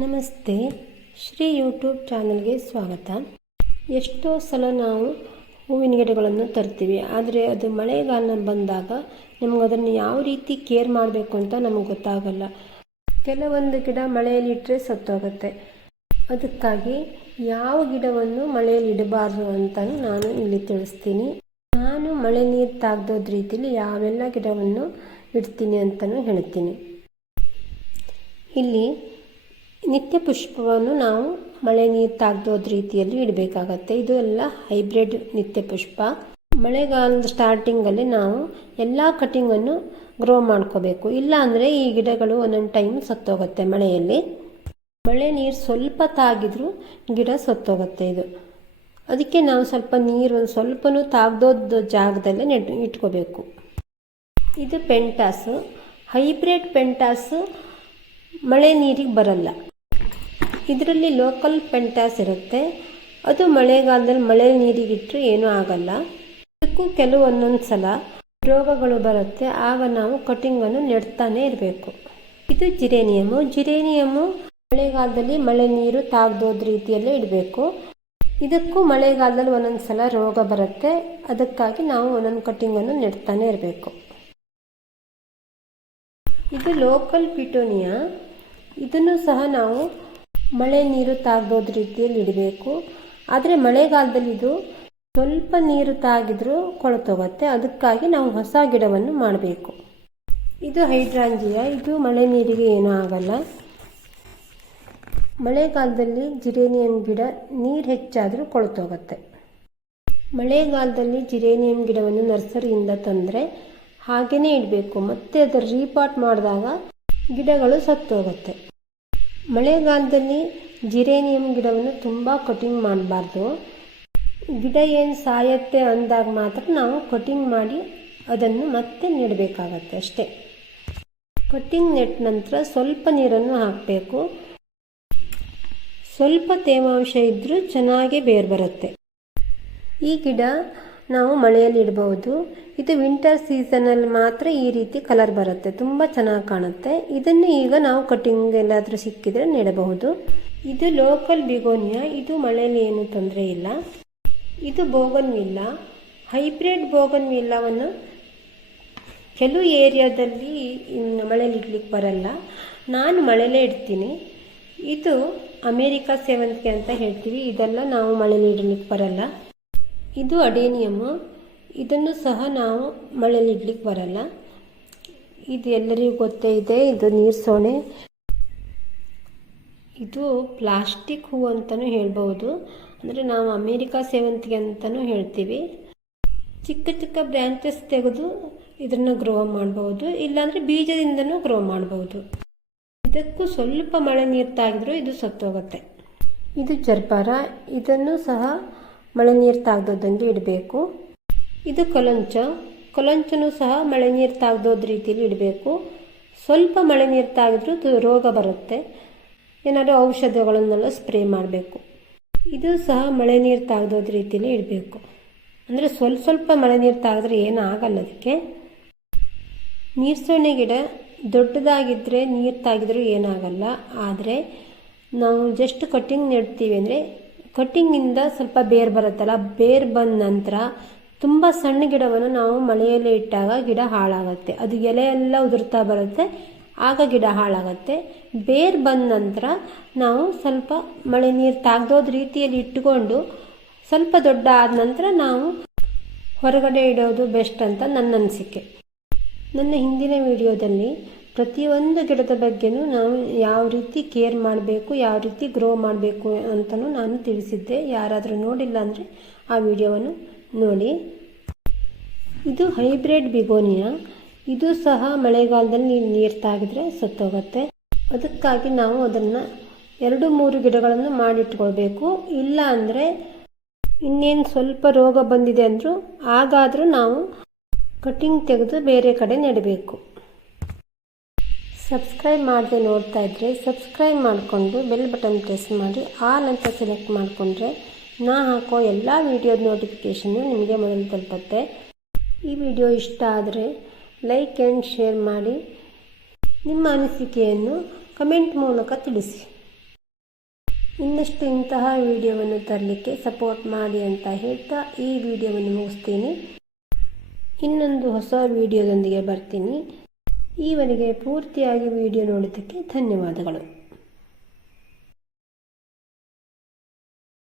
ನಮಸ್ತೆ. ಶ್ರೀ ಯೂಟ್ಯೂಬ್ ಚಾನಲ್ಗೆ ಸ್ವಾಗತ. ಎಷ್ಟೋ ಸಲ ನಾವು ಹೂವಿನ ಗಿಡಗಳನ್ನು ತರ್ತೀವಿ. ಆದರೆ ಅದು ಮಳೆಗಾಲ ಬಂದಾಗ ನಮ್ಗೆ ಅದನ್ನು ಯಾವ ರೀತಿ ಕೇರ್ ಮಾಡಬೇಕು ಅಂತ ನಮಗೆ ಗೊತ್ತಾಗಲ್ಲ. ಕೆಲವೊಂದು ಗಿಡ ಮಳೆಯಲ್ಲಿ ಇಟ್ಟರೆ ಸತ್ತೋಗುತ್ತೆ. ಅದಕ್ಕಾಗಿ ಯಾವ ಗಿಡವನ್ನು ಮಳೆಯಲ್ಲಿ ಇಡಬಾರ್ದು ಅಂತ ನಾನು ಇಲ್ಲಿ ತಿಳಿಸ್ತೀನಿ. ನಾನು ಮಳೆ ನೀರು ತಾಗ್ದೋದ ರೀತಿಯಲ್ಲಿ ಯಾವೆಲ್ಲ ಗಿಡವನ್ನು ಇಡ್ತೀನಿ ಅಂತಲೂ ಹೇಳ್ತೀನಿ. ಇಲ್ಲಿ ನಿತ್ಯ ಪುಷ್ಪವನ್ನು ನಾವು ಮಳೆ ನೀರು ತಾಗ್ದೋದ್ ರೀತಿಯಲ್ಲಿ ಇಡಬೇಕಾಗತ್ತೆ. ಇದು ಎಲ್ಲ ಹೈಬ್ರಿಡ್ ನಿತ್ಯ ಪುಷ್ಪ. ಮಳೆಗಾಲದ ಸ್ಟಾರ್ಟಿಂಗಲ್ಲಿ ನಾವು ಎಲ್ಲ ಕಟಿಂಗನ್ನು ಗ್ರೋ ಮಾಡ್ಕೋಬೇಕು. ಇಲ್ಲ ಅಂದರೆ ಈ ಗಿಡಗಳು ಒಂದೊಂದು ಟೈಮ್ ಸತ್ತೋಗುತ್ತೆ ಮಳೆಯಲ್ಲಿ. ಮಳೆ ನೀರು ಸ್ವಲ್ಪ ತಾಗಿದ್ರೂ ಗಿಡ ಸತ್ತೋಗುತ್ತೆ ಇದು. ಅದಕ್ಕೆ ನಾವು ಸ್ವಲ್ಪ ನೀರು ಒಂದು ಸ್ವಲ್ಪನೂ ತಾಗ್ದೋದ ಜಾಗದಲ್ಲೇ ನೆಟ್, ಇಟ್ಕೋಬೇಕು. ಇದು ಪೆಂಟಾಸು. ಹೈಬ್ರಿಡ್ ಪೆಂಟಾಸು ಮಳೆ ನೀರಿಗೆ ಬರಲ್ಲ. ಇದರಲ್ಲಿ ಲೋಕಲ್ ಪೆಂಟಾಸ್ ಇರುತ್ತೆ. ಅದು ಮಳೆಗಾಲದಲ್ಲಿ ಮಳೆ ನೀರಿಗಿಟ್ಟರೆ ಏನೂ ಆಗಲ್ಲ. ಇದಕ್ಕೂ ಕೆಲವೊಂದೊಂದು ಸಲ ರೋಗಗಳು ಬರುತ್ತೆ. ಆಗ ನಾವು ಕಟಿಂಗನ್ನು ನೆಡ್ತಾನೆ ಇರಬೇಕು. ಇದು ಜಿರೇನಿಯಮು. ಜಿರೇನಿಯಮು ಮಳೆಗಾಲದಲ್ಲಿ ಮಳೆ ನೀರು ತಾಗ್ದೋದ ರೀತಿಯಲ್ಲೇ ಇಡಬೇಕು. ಇದಕ್ಕೂ ಮಳೆಗಾಲದಲ್ಲಿ ಒಂದೊಂದು ಸಲ ರೋಗ ಬರುತ್ತೆ. ಅದಕ್ಕಾಗಿ ನಾವು ಒಂದೊಂದು ಕಟಿಂಗನ್ನು ನೆಡ್ತಾನೆ ಇರಬೇಕು. ಇದು ಲೋಕಲ್ ಪಿಟೋನಿಯಾ ಇದನ್ನು ಸಹ ನಾವು ಮಳೆ ನೀರು ತಾಗ್ದೋದ್ ರೀತಿಯಲ್ಲಿ ಇಡಬೇಕು. ಆದರೆ ಮಳೆಗಾಲದಲ್ಲಿ ಇದು ಸ್ವಲ್ಪ ನೀರು ತಾಗಿದ್ರೂ ಕೊಳತೋಗುತ್ತೆ. ಅದಕ್ಕಾಗಿ ನಾವು ಹೊಸ ಗಿಡವನ್ನು ಮಾಡಬೇಕು. ಇದು ಹೈಡ್ರಾಂಜಿಯ. ಇದು ಮಳೆ ನೀರಿಗೆ ಏನೂ ಆಗಲ್ಲ. ಮಳೆಗಾಲದಲ್ಲಿ ಜಿರೇನಿಯಂ ಗಿಡ ನೀರು ಹೆಚ್ಚಾದರೂ ಕೊಳತೋಗುತ್ತೆ. ಮಳೆಗಾಲದಲ್ಲಿ ಜಿರೇನಿಯಂ ಗಿಡವನ್ನು ನರ್ಸರಿಯಿಂದ ತಂದರೆ ಹಾಗೆಯೇ ಇಡಬೇಕು. ಮತ್ತೆ ಅದರ ರೀಪಾಟ್ ಮಾಡಿದಾಗ ಗಿಡಗಳು ಸತ್ತೋಗುತ್ತೆ. ಮಳೆಗಾಲದಲ್ಲಿ ಜಿರೇನಿಯಂ ಗಿಡವನ್ನು ತುಂಬ ಕಟಿಂಗ್ ಮಾಡಬಾರ್ದು. ಗಿಡ ಏನು ಸಾಯತ್ತೆ ಅಂದಾಗ ಮಾತ್ರ ನಾವು ಕಟಿಂಗ್ ಮಾಡಿ ಅದನ್ನು ಮತ್ತೆ ನೆಡಬೇಕಾಗತ್ತೆ ಅಷ್ಟೇ. ಕಟಿಂಗ್ ನೆಟ್ ನಂತರ ಸ್ವಲ್ಪ ನೀರನ್ನು ಹಾಕಬೇಕು. ಸ್ವಲ್ಪ ತೇವಾಂಶ ಇದ್ದರೂ ಚೆನ್ನಾಗಿ ಬೇರು ಬರುತ್ತೆ ಈ ಗಿಡ ನಾವು ಮಳೆಯಲ್ಲಿ ಇಡಬಹುದು. ಇದು ವಿಂಟರ್ ಸೀಸನಲ್ಲಿ ಮಾತ್ರ ಈ ರೀತಿ ಕಲರ್ ಬರುತ್ತೆ. ತುಂಬ ಚೆನ್ನಾಗಿ ಕಾಣುತ್ತೆ. ಇದನ್ನು ಈಗ ನಾವು ಕಟಿಂಗ್ ಎಲ್ಲಾದರೂ ಸಿಕ್ಕಿದ್ರೆ ನೆಡಬಹುದು. ಇದು ಲೋಕಲ್ ಬಿಗೋನಿಯಾ ಇದು ಮಳೆಯಲ್ಲಿ ಏನು ತೊಂದರೆ ಇಲ್ಲ. ಇದು ಬೋಗನ್ ವಿಲ್ಲ ಹೈಬ್ರಿಡ್ ಬೋಗನ್ ವಿಲ್ಲವನ್ನು ಕೆಲವು ಏರಿಯಾದಲ್ಲಿ ಮಳೆಯಲ್ಲಿ ಇಡ್ಲಿಕ್ಕೆ ಬರಲ್ಲ. ನಾನು ಮಳೆಯಲ್ಲೇ ಇಡ್ತೀನಿ. ಇದು ಅಮೇರಿಕಾ ಸೇವಂತಿಗೆ ಅಂತ ಹೇಳ್ತೀವಿ. ಇದೆಲ್ಲ ನಾವು ಮಳೆಯಲ್ಲಿ ಇಡಲಿಕ್ಕೆ ಬರಲ್ಲ. ಇದು ಅಡೇನಿಯಮ್ಮು ಇದನ್ನು ಸಹ ನಾವು ಮಳೆಯಲ್ಲಿ ಇಡ್ಲಿಕ್ಕೆ ಬರಲ್ಲ. ಇದು ಎಲ್ಲರಿಗೂ ಗೊತ್ತೇ ಇದೆ, ಇದು ನೀರು ಸೋಣೆ. ಇದು ಪ್ಲಾಸ್ಟಿಕ್ ಹೂ ಅಂತಲೂ ಹೇಳ್ಬೋದು ಅಂದರೆ ನಾವು ಅಮೇರಿಕಾ ಸೇವಂತಿಗೆ ಅಂತಲೂ ಹೇಳ್ತೀವಿ. ಚಿಕ್ಕ ಚಿಕ್ಕ ಬ್ರ್ಯಾಂಚಸ್ ತೆಗೆದು ಇದನ್ನು ಗ್ರೋ ಮಾಡ್ಬೋದು ಇಲ್ಲಾಂದರೆ ಬೀಜದಿಂದನೂ ಗ್ರೋ ಮಾಡ್ಬೋದು ಇದಕ್ಕೂ ಸ್ವಲ್ಪ ಮಳೆ ನೀರು ತಾಗಿದ್ರೂ ಇದು ಸತ್ತೋಗುತ್ತೆ. ಇದು ಜರ್ಬಾರ ಇದನ್ನು ಸಹ ಮಳೆ ನೀರು ತಾಗ್ದೋದಂಗೆ ಇಡಬೇಕು. ಇದು ಕೊಲಂಚ. ಕೊಲಂಚನೂ ಸಹ ಮಳೆ ನೀರು ತಾಗ್ದೋದ ರೀತಿಯಲ್ಲಿ ಇಡಬೇಕು. ಸ್ವಲ್ಪ ಮಳೆ ನೀರು ತಾಗಿದ್ರೂ ರೋಗ ಬರುತ್ತೆ. ಏನಾದರೂ ಔಷಧಗಳನ್ನೆಲ್ಲ ಸ್ಪ್ರೇ ಮಾಡಬೇಕು. ಇದು ಸಹ ಮಳೆ ನೀರು ತಾಗ್ದೋದ ರೀತಿಯಲ್ಲಿ ಇಡಬೇಕು. ಅಂದರೆ ಸ್ವಲ್ಪ ಸ್ವಲ್ಪ ಮಳೆ ನೀರು ತಾಗಿದ್ರೆ ಏನೂ ಆಗಲ್ಲ ಅದಕ್ಕೆ ನೀರ್ಸೊಣೆ ಗಿಡ ದೊಡ್ಡದಾಗಿದ್ದರೆ ನೀರು ತಾಗಿದ್ರೂ ಏನಾಗಲ್ಲ ಆದರೆ ನಾವು ಜಸ್ಟ್ ಕಟ್ಟಿಂಗ್ ನೆಡ್ತೀವಿ ಅಂದರೆ ಕಟ್ಟಿಂಗಿಂದ ಸ್ವಲ್ಪ ಬೇರು ಬರುತ್ತಲ್ಲ, ಬೇರು ಬಂದ ನಂತರ ತುಂಬ ಸಣ್ಣ ಗಿಡವನ್ನು ನಾವು ಮಳೆಯಲ್ಲಿ ಇಟ್ಟಾಗ ಗಿಡ ಹಾಳಾಗುತ್ತೆ. ಅದು ಎಲೆ ಎಲ್ಲ ಉದುರ್ತಾ ಬರುತ್ತೆ, ಆಗ ಗಿಡ ಹಾಳಾಗುತ್ತೆ. ಬೇರು ಬಂದ ನಂತರ ನಾವು ಸ್ವಲ್ಪ ಮಳೆ ನೀರು ತಾಗ್ದೋದ ರೀತಿಯಲ್ಲಿ ಇಟ್ಟುಕೊಂಡು ಸ್ವಲ್ಪ ದೊಡ್ಡ ಆದ ನಂತರ ನಾವು ಹೊರಗಡೆ ಇಡೋದು ಬೆಸ್ಟ್ ಅಂತ ನನ್ನ ಅನಿಸಿಕೆ. ನನ್ನ ಹಿಂದಿನ ವಿಡಿಯೋದಲ್ಲಿ ಪ್ರತಿಯೊಂದು ಗಿಡದ ಬಗ್ಗೆನೂ ನಾವು ಯಾವ ರೀತಿ ಕೇರ್ ಮಾಡಬೇಕು, ಯಾವ ರೀತಿ ಗ್ರೋ ಮಾಡಬೇಕು ಅಂತಲೂ ನಾನು ತಿಳಿಸಿದ್ದೆ. ಯಾರಾದರೂ ನೋಡಿಲ್ಲ ಅಂದರೆ ಆ ವಿಡಿಯೋವನ್ನು ನೋಡಿ. ಇದು ಹೈಬ್ರಿಡ್ ಬಿಗೋನಿಯಾ. ಇದು ಸಹ ಮಳೆಗಾಲದಲ್ಲಿ ನೀರು ತಾಗಿದ್ರೆ ಸತ್ತೋಗುತ್ತೆ. ಅದಕ್ಕಾಗಿ ನಾವು ಅದನ್ನು ಎರಡು ಮೂರು ಗಿಡಗಳನ್ನು ಮಾಡಿಟ್ಕೊಳ್ಬೇಕು. ಇಲ್ಲ ಅಂದರೆ ಇನ್ನೇನು ಸ್ವಲ್ಪ ರೋಗ ಬಂದಿದೆ ಅಂದರೂ ಆಗಾದರೂ ನಾವು ಕಟಿಂಗ್ ತೆಗೆದು ಬೇರೆ ಕಡೆ ನೆಡಬೇಕು. ಸಬ್ಸ್ಕ್ರೈಬ್ ಮಾಡದೆ ನೋಡ್ತಾ ಇದ್ದರೆ ಸಬ್ಸ್ಕ್ರೈಬ್ ಮಾಡಿಕೊಂಡು ಬೆಲ್ ಬಟನ್ ಪ್ರೆಸ್ ಮಾಡಿ, ಆಲ್ ಅಂತ ಸೆಲೆಕ್ಟ್ ಮಾಡಿಕೊಂಡ್ರೆ ನಾ ಹಾಕೋ ಎಲ್ಲ ವಿಡಿಯೋದ ನೋಟಿಫಿಕೇಷನ್ನು ನಿಮಗೆ ಮೊದಲು ತಲುಪತ್ತೆ. ಈ ವಿಡಿಯೋ ಇಷ್ಟ ಆದರೆ ಲೈಕ್ ಆ್ಯಂಡ್ ಶೇರ್ ಮಾಡಿ. ನಿಮ್ಮ ಅನಿಸಿಕೆಯನ್ನು ಕಮೆಂಟ್ ಮೂಲಕ ತಿಳಿಸಿ. ಇನ್ನಷ್ಟು ಇಂತಹ ವಿಡಿಯೋವನ್ನು ತರಲಿಕ್ಕೆ ಸಪೋರ್ಟ್ ಮಾಡಿ ಅಂತ ಹೇಳ್ತಾ ಈ ವಿಡಿಯೋವನ್ನು ಮುಗಿಸ್ತೀನಿ. ಇನ್ನೊಂದು ಹೊಸ ವಿಡಿಯೋದೊಂದಿಗೆ ಬರ್ತೀನಿ. ಈವರೆಗೆ ಪೂರ್ತಿಯಾಗಿ ವಿಡಿಯೋ ನೋಡಿದ್ದಕ್ಕೆ ಧನ್ಯವಾದಗಳು.